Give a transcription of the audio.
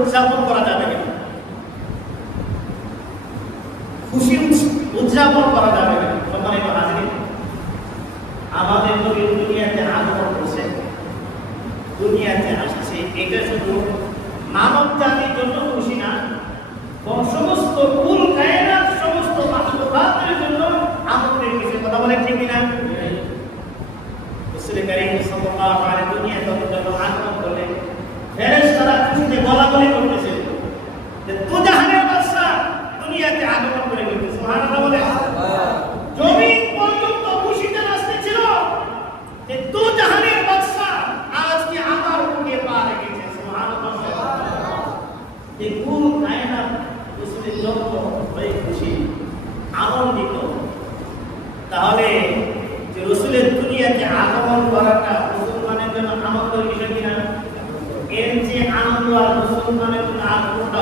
উদযাপন করা যাবে কিনা, খুশি উদযাপন করা যাবে কিনা? সম্মানিত হাজিরিন, আমাদের নবী দুনিয়াতে আগমন করছে, দুনিয়াতে আসছে, এটা শুধু মানব জাতির জন্য খুশি না, সমস্ত কুল কায়নাত সমস্ত মাখলুকাতের জন্য আনন্দের কিছু। কথা বলেন ঠিক কিনা? রাসূল কারীম সাল্লাল্লাহু আলাইহি দুনিয়াতে যখন আগমন করলেন, ফেরেশতারা খুশিতে গলাগলি করতেছে যে দুজাহানের বাদশা দুনিয়াতে আগমন করে গেছে। সুবহানাল্লাহ বলে জমিন পর্যন্ত খুশিতে নাচতেছিল যে দুজাহানের বাদশা আজকে আমার বুকে পা রেখেছে। সুবহানাল্লাহ। এই কুল কায়নাত রাসূলের জন্য হয়ে খুশি, আনন্দিত। তাহলে যে রাসূলের দুনিয়াতে আগমন করাটা মুসলমানের জন্য আনন্দের বিষয় কিনা? এর যে আনন্দ আর মুসলমানের জন্য আনন্দটা